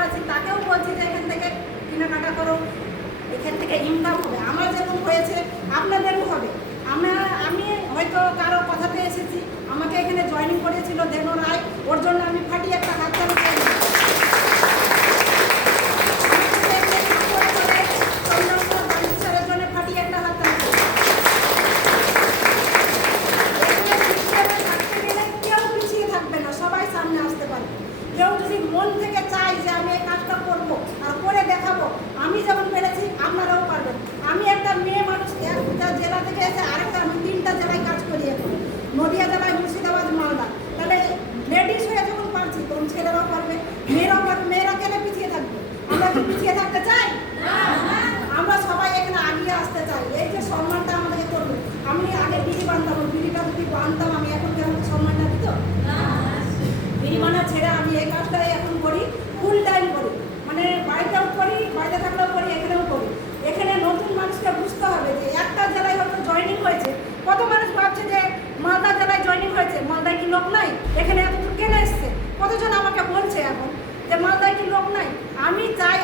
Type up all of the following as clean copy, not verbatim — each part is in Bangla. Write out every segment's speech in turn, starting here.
করাচ্ছি তাকেও বলছি যে এখান থেকে কেনাকাটা করো, এখান থেকে ইনকাম হবে। আমার যেমন হয়েছে আপনাদেরও হবে। আমি হয়তো কারো কথাতে এসেছি, আমাকে এখানে জয়েনিং করেছিল দেবর রায়, ওর জন্য আমি ফাটিয়ে একটা হাততালি চাই। কেউ যদি মন থেকে চাই যে আমি এই কাজটা করবো আর করে দেখাবো, আমি যেমন পেরেছি আপনারাও পারবেন। আমি একটা মেয়ে মানুষ, একটা জেলা থেকে এসে আরেকটা, আমি 3টা জেলায় কাজ করি এখন, নদিয়া জেলায়, মুর্শিদাবাদ, মালদা। তাহলে লেডিস হয়ে যখন পারছি তখন ছেলেরাও পারবে, মেয়েরাও পারবে। মেয়েরা কেন পিছিয়ে থাকবে? আমরা কি পিছিয়ে থাকতে চাই? আমরা সবাই এখানে আগিয়ে আসতে চাই। এই যে সম্মানটা আমাদেরকে করবে। আমি আগে বিড়ি বানতাম, বিড়িটা যদি বানতাম আমি এখন কেমন সম্মানটা দিত? বিড়ি বানা ছেড়ে আমি এই কাজটাই এখন করি, ফুল টাইম করি। মানে বাড়িতেও করি, বাড়িতে থাকলেও করি, এখানেও করি। এখানে নতুন মানুষকে বুঝতে হবে যে একটা জেলায় হয়তো জয়েনিং হয়েছে, কত মানুষ ভাবছে যে মালদা জেলায় জয়েনিং হয়েছে, মালদায় কি লোক নাই? এখানে এত দূর কেন এসছে? কতজন আমাকে বলছে এখন যে মালদায় কি লোক নাই? আমি চাই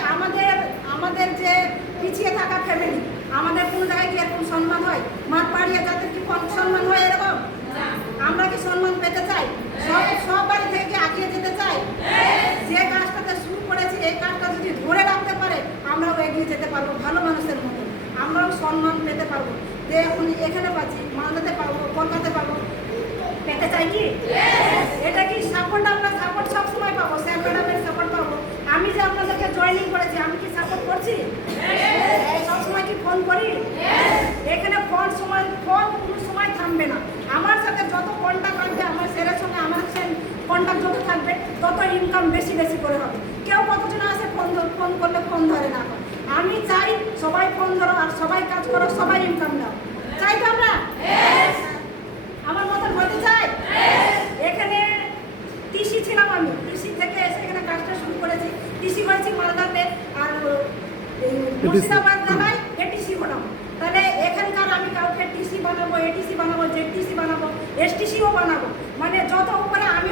আমাদের যে পিছিয়ে থাকা ফ্যামিলি, আমাদের কোনো জায়গায় কি এরকম সম্মান হয়? মাঠ পাড়িয়ে যাদের কি সম্মান হয় এরকম? আমরা কি সম্মান পেতে চাই? সব বাড়ি থেকে আগিয়ে যেতে চাই। যে কাজটাতে শুরু করেছি এই কাজটা যদি ধরে রাখতে পারে আমরাও এগিয়ে যেতে পারবো ভালো মানুষের মতো, আমরাও সম্মান পেতে পারবো। যে এখন এখানে পাচ্ছি, মালদাতে পাবো, কলকাতাতে পাবো, পেতে চাই কি? এটা কি সাপোর্ট? আমরা সাপোর্ট সবসময় পাবো, স্যার ম্যাডামের সাপোর্ট পাবো। আমি যে আপনাদেরকে জয়েনিং করেছি আমি কি সাপোর্ট করছি? সবসময় কি ফোন করি? এখানে ফোন কোনো সময় থামবে না। আমার সাথে যত কন্ট্যাক্ট আসবে, আমার স্যারের সঙ্গে আমার কন্ট্যাক্ট যত থাকবে তত ইনকাম বেশি বেশি করে হবে। কেউ কতজন আসে ফোন করলে ফোন ধরে না। আমি চাই সবাই ফোন ধরো আর সবাই কাজ করো, সবাই ইনকাম দাও। চাই তো আমরা? আমার মতন হতে চাই? এখানে টিসি ছিলাম, আমি টিসি থেকে এসে এখানে কাজটা শুরু করেছি। টিসি হয়েছি মালদাতে, আর মুর্শিদাবাদ জেলায় এটিসি বানাবো। তাহলে এখানকার আমি কাউকে টিসি বানাবো, এটিসি বানাবো, জেডটিসি বানাবো, এসটিসিও বানাবো। মানে যত উপরে আমি